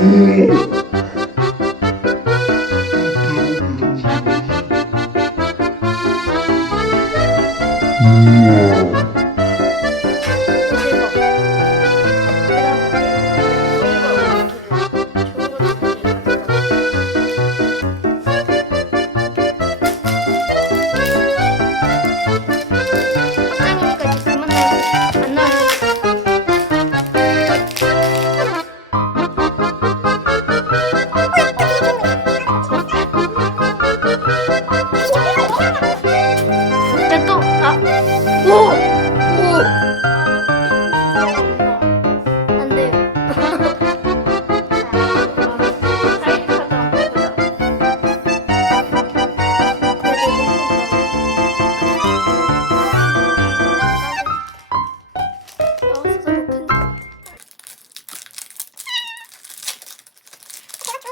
Yeah.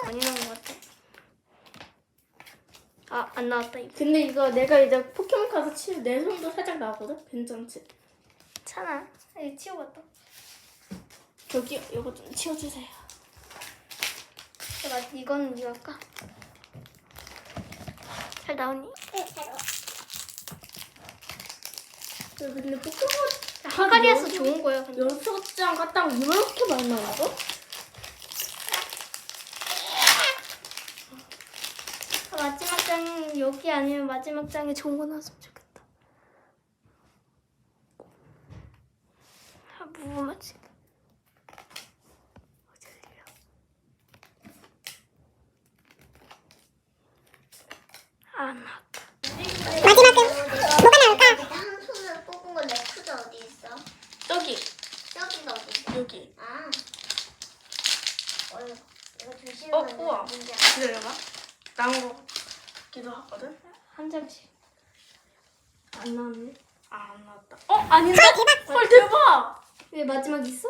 많이 나온 것 같아. 아, 안 나왔다, 이거. 근데 이거 내가 이제 포켓몬 카드 치면 내 손도 살짝 나거든? 괜찮지? 괜찮아. 이거 치워봤다. 저기 이거 좀 치워주세요. 제가 이거는 이거 할까? 잘 나오니? 근데 포켓몬 항아리에서 좋은 거야. 근데. 여섯 장 갖다가 이렇게 많이 나와서? 아, 마지막 장 여기 아니면 마지막 장에 좋은 거 나왔으면 좋겠다. 아? 어디야? 아, 안 나왔다. 한 손으로 뽑은 거 레프도 어디 있어? 저기, 저기가 어디 있어? 여기. 아. 어이, 이거 조심해. 어, 우와. 기다려봐. 나온 거 같 기도 하거든? 한 장씩. 안 나왔네. 아, 안 나왔다. 어, 아닌데? 헐, 대박! 왜 마지막 있어?